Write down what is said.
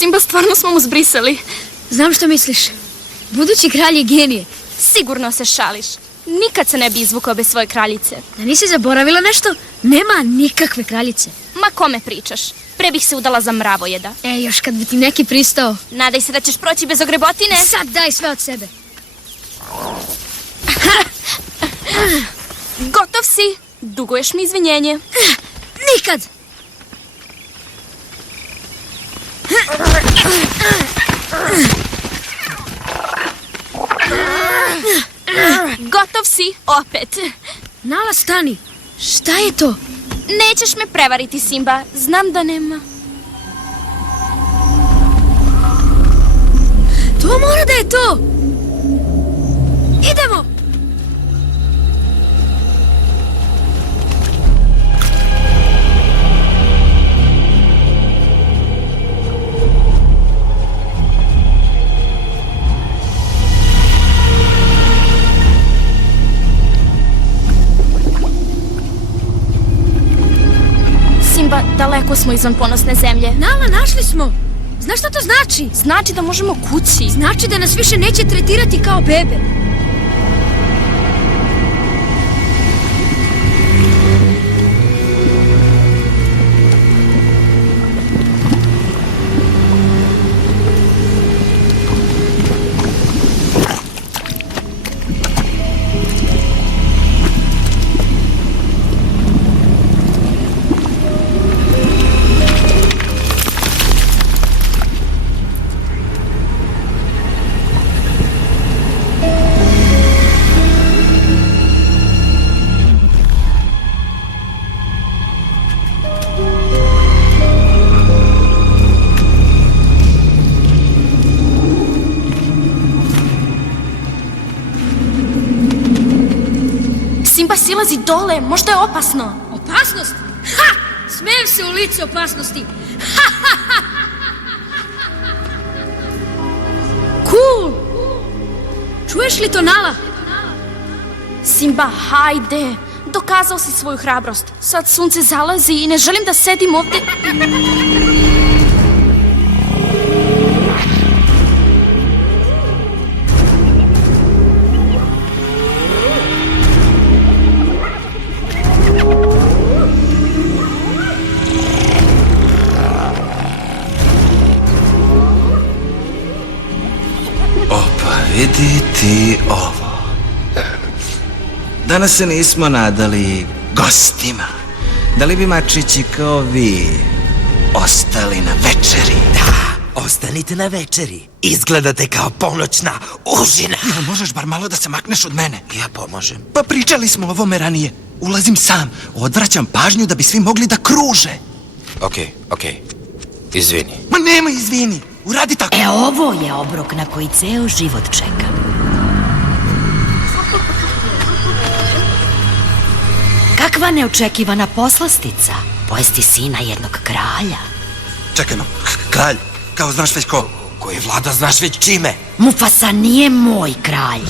Simba, stvarno smo mu zbrisali. Znam što misliš. Budući kralj je genije. Sigurno se šališ. Nikad se ne bi izvukao bez svoje kraljice. Da nisi zaboravila nešto? Nema nikakve kraljice. Ma kome pričaš? Pre bih se udala za mravojeda. Još kad bi ti neki pristao. Nadaj se da ćeš proći bez ogrebotine. Sad daj sve od sebe. Gotov si. Duguješ mi izvinjenje. Nikad! Gotov si, opet. Nala, stani. Šta je to? Nećeš me prevariti, Simba. Znam da nema. To mora da je to! Idemo! Simba, daleko smo izvan ponosne zemlje. Nala, našli smo! Znaš šta to znači? Znači da možemo kući. Znači da nas više neće tretirati kao bebe. Simba, silazi dole, možda je opasno. Opasnost? Ha! Smijem se u lice opasnosti. Cool! Čuješ li to, Nala? Simba, hajde. Dokazao si svoju hrabrost. Sad sunce zalazi i ne želim da sedim ovde. Vidi ti ovo. Danas se nismo nadali gostima. Da li bi mačići kao vi ostali na večeri? Da, ostanite na večeri. Izgledate kao ponoćna užina. Ja, možeš bar malo da se makneš od mene? Ja pomožem. Pa pričali smo o ovome ranije. Ulazim sam, odvraćam pažnju da bi svi mogli da kruže. Okej. Izvini. Ma nema izvini, uradi tako. Ovo je obrok na koji ceo život čekam. Kakva neočekivana poslastica, pojesti sina jednog kralja. Čekajmo, kralj, kao znaš već ko? Koji vlada znaš već čime? Mufasa nije moj kralj.